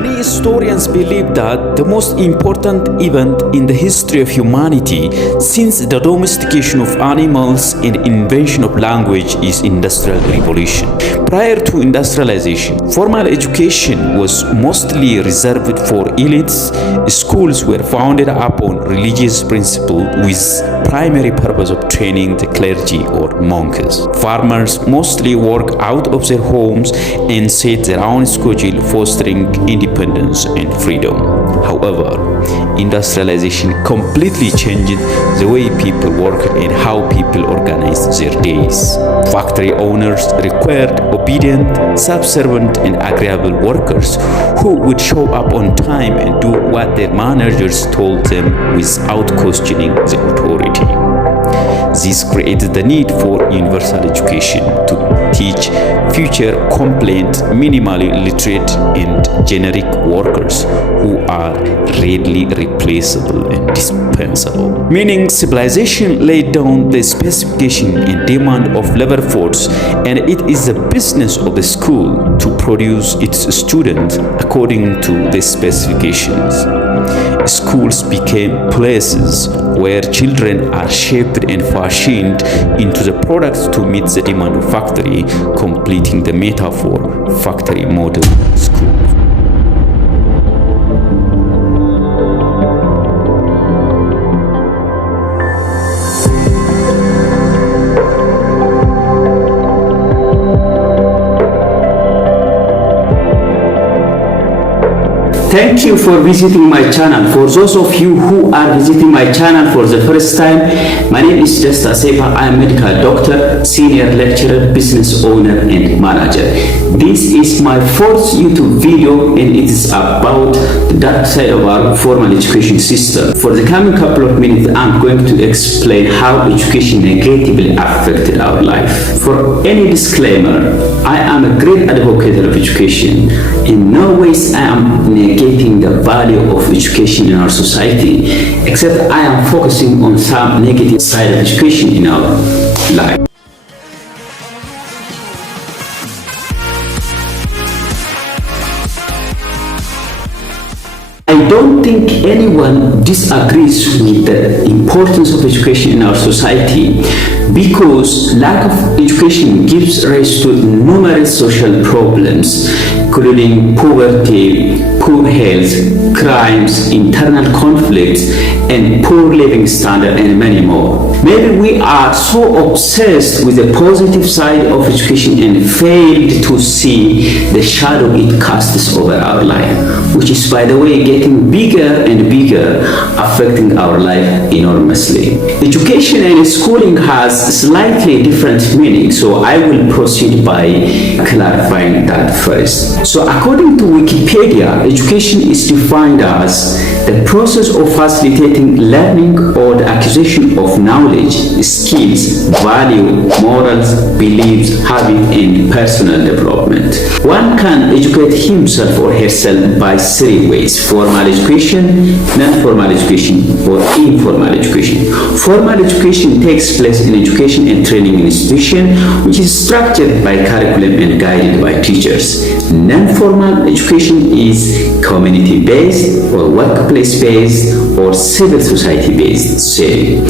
Many historians believe that the most important event in the history of humanity since the domestication of animals and invention of language is industrial revolution. Prior to industrialization, formal education was mostly reserved for elites. Schools were founded upon religious principles with primary purpose of training the clergy or monks. Farmers mostly worked out of their homes and set their own schedule, fostering independence and freedom. However, industrialization completely changed the way people work and how people organize their days. Factory owners required obedient, subservient, and agreeable workers who would show up on time and do what their managers told them without questioning the authority. This created the need for universal education to teach future compliant, minimally literate, and generic workers who are readily replaceable and dispensable. Meaning civilization laid down the specification and demand of labor force, and it is the business of the school to produce its students according to the specifications. Schools became places where children are shaped and fashioned into the products to meet the demand of factory, completing the metaphor factory model school. Thank you for visiting my channel. For those of you who are visiting my channel for the first time, my name is Darksideofoureducationsystem. I am medical doctor, senior lecturer, business owner, and manager. This is my fourth YouTube video, and it is about the dark side of our formal education system. For the coming couple of minutes, I'm going to explain how education negatively affected our life. For any disclaimer, I am a great advocate of education. In no ways I am negating the value of education in our society, except I am focusing on some negative side of education in our life. I don't think anyone disagrees with the importance of education in our society, because lack of education gives rise to numerous social problems, including poverty, poor health, crimes, internal conflicts, and poor living standard, and many more. Maybe we are so obsessed with the positive side of education and failed to see the shadow it casts over our life, which is, by the way, getting bigger and bigger, affecting our life enormously. Education and schooling has slightly different meaning, so I will proceed by clarifying that first. So according to Wikipedia, education is defined as the process of facilitating learning or the acquisition of knowledge, skills, value, morals, beliefs, habits, and personal development. One can educate himself or herself by three ways: formal education, non-formal education, or informal education. Formal education takes place in education and training institution, which is structured by curriculum and guided by teachers. Non-formal education is community-based or workplace-based or civil society-based setting.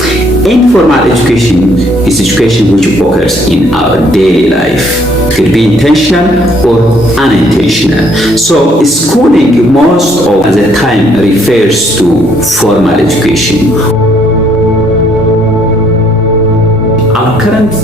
Informal education is education which occurs in our daily life. It could be intentional or unintentional. So schooling most of the time refers to formal education. Our current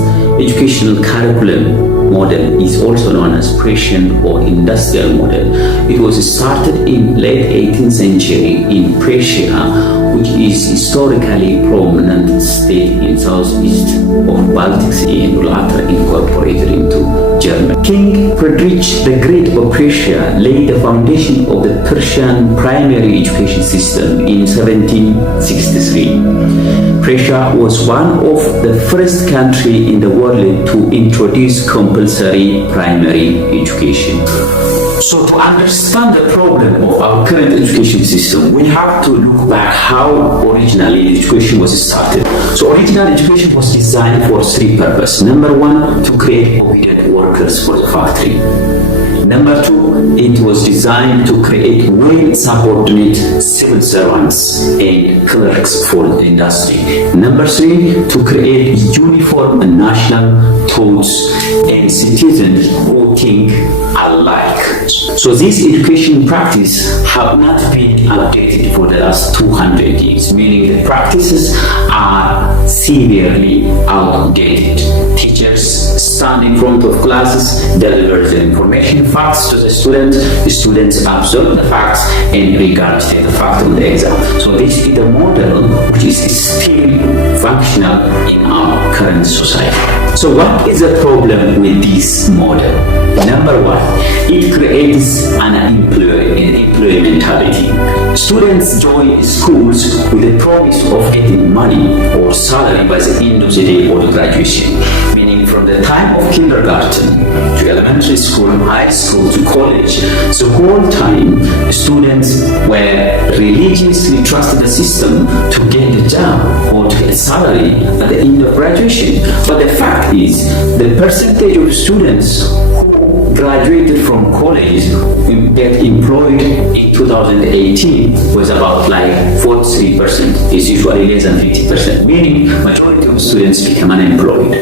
educational curriculum model is also known as Persian or industrial model. It was started in late 18th century in Persia, which is historically prominent state in southeast of Baltic Sea and later incorporated into Germany. King Frederick the Great of Persia laid the foundation of the Persian primary education system in 1763. Persia was one of the first countries in the world to introduce compulsory primary education. So to understand the problem of our current education system, we have to look back how originally education was started. So original education was designed for three purposes. Number one, to create obedient workers for the factory. Number two, it was designed to create well-subordinate civil servants and clerks for the industry. Number three, to create uniform national thoughts and citizens who think alike. So this education practice have not been updated for the last 200 years, meaning the practices are severely outdated. Teachers stand in front of classes, deliver the information, facts to the students absorb the facts and regurgitate the fact on the exam. So this is the model which is still functional in our current society. So what is the problem with this model? Number one, it creates an employee mentality. Students join schools with the promise of getting money or salary by the end of the day or graduation, meaning from the time of kindergarten to elementary school, high school to college, the whole time students were religiously trusted the system to get a job or to get a salary at the end of graduation. But the fact is, the percentage of students who graduated from college and get employed in 2018 was about like 43%. It's usually less than 50%, meaning majority of students become unemployed.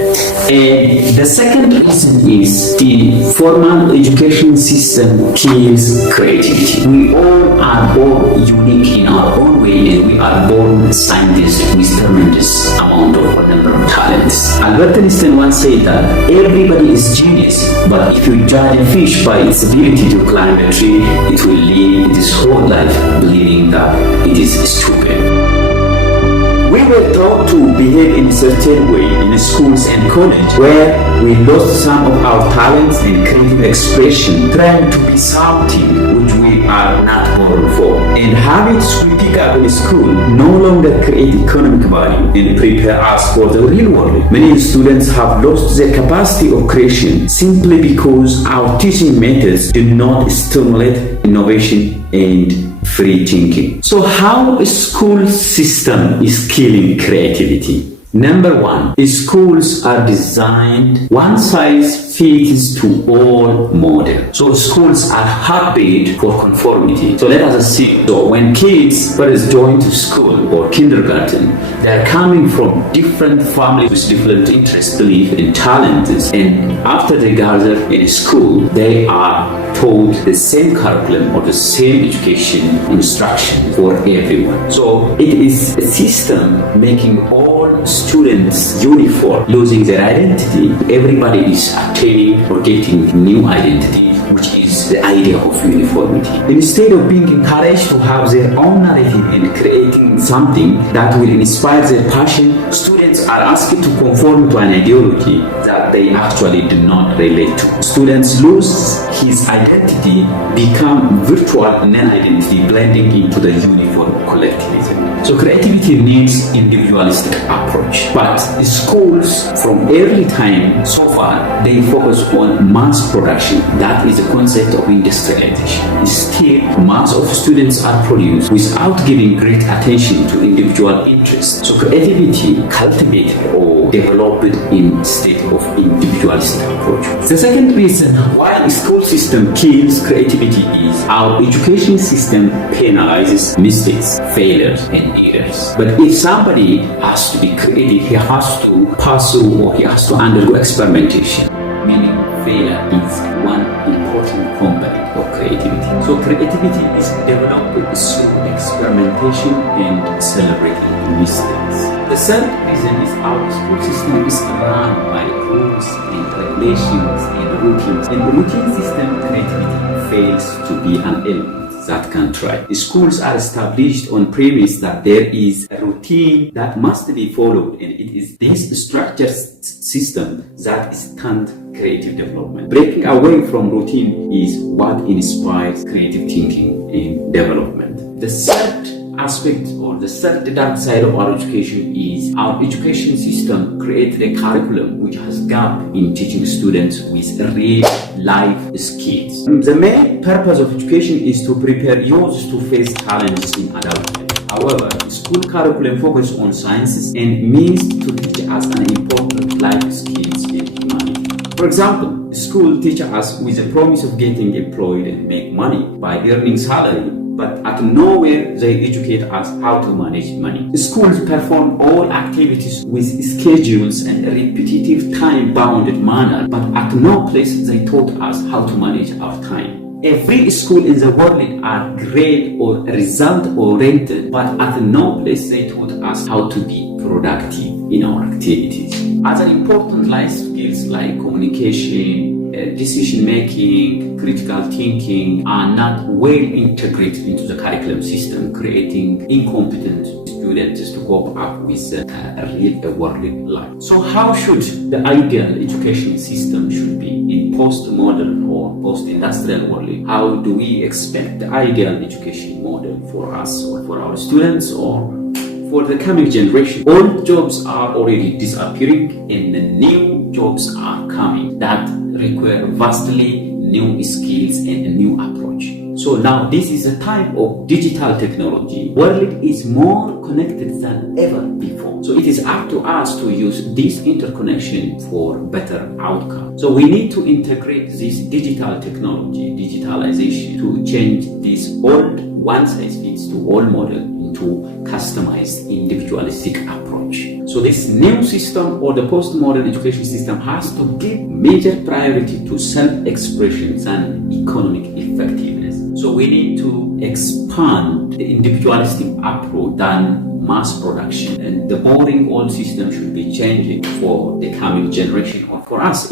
And the second reason is the formal education system kills creativity. We all are born unique in our own way, and we are born scientists with tremendous amount of number of talents. Albert Einstein once said that everybody is genius, but if you judge a fish by its ability to climb a tree, it will live its whole life believing that it is stupid. We were taught to behave in a certain way in schools and college, where we lost some of our talents and creative expression, trying to be something which we are not born for. And habits we pick up in school no longer create economic value and prepare us for the real world. Many students have lost their capacity of creation simply because our teaching methods do not stimulate innovation and free thinking. So how a school system is killing creativity? Number one, schools are designed one size fits to all model. So schools are hotbed for conformity. So let us see. So when kids first join to school or kindergarten, they are coming from different families with different interests, beliefs, and talents. And after they gather in school, they are taught the same curriculum or the same education instruction for everyone. So it is a system making all students uniform, losing their identity. Everybody is attaining or getting new identity, which is the idea of uniformity. Instead of being encouraged to have their own narrative and creating something that will inspire their passion, students are asked to conform to an ideology that they actually do not relate to. Students lose his identity, become virtual non-identity, blending into the uniform collectivism. So creativity needs individualistic approach. But schools from early time so far, they focus on mass production. That is the concept of industrialization. Still, mass of students are produced without giving great attention to individual interests. So creativity cultivated or developed in state of individualistic approach. The second reason why the school system kills creativity is our education system penalizes mistakes, failures, and errors. But if somebody has to be creative, he has to pass through or he has to undergo experimentation, meaning failure is one important component of creativity. So creativity is developed through experimentation and celebrating mistakes. The third reason is our school system is run by rules and regulations and routines. In the routine system, creativity fails to be an element that can try. The schools are established on premise that there is a routine that must be followed, and it is this structured system that stunts creative development. Breaking away from routine is what inspires creative thinking and development. The third aspect or the third dark side of our education is our education system created a curriculum which has gap in teaching students with real life skills. The main purpose of education is to prepare youth to face challenges in adulthood. However, school curriculum focuses on sciences and means to teach us an important life skills in humanity. For example, school teach us with the promise of getting employed and make money by earning salary, but at nowhere they educate us how to manage money. Schools perform all activities with schedules and a repetitive time-bounded manner, but at no place they taught us how to manage our time. Every school in the world are grade or result oriented, but at no place they taught us how to be productive in our activities. Other important life skills like communication, decision making, critical thinking are not well integrated into the curriculum system, creating incompetent students to cope up with a real world life. So how should the ideal education system should be in postmodern or post-industrial world? How do we expect the ideal education model for us or for our students or for the coming generation? Old jobs are already disappearing and the new jobs are coming that require vastly new skills and a new approach. So now this is a time of digital technology. World is more connected than ever before. So it is up to us to use this interconnection for better outcome. So we need to integrate this digital technology, digitalization, to change this old one-size-fits-all model into customized individualistic approach. So this new system or the postmodern education system has to give major priority to self-expression and economic effectiveness. So we need to expand the individualistic approach than mass production, and the boring old system should be changing for the coming generation or for us.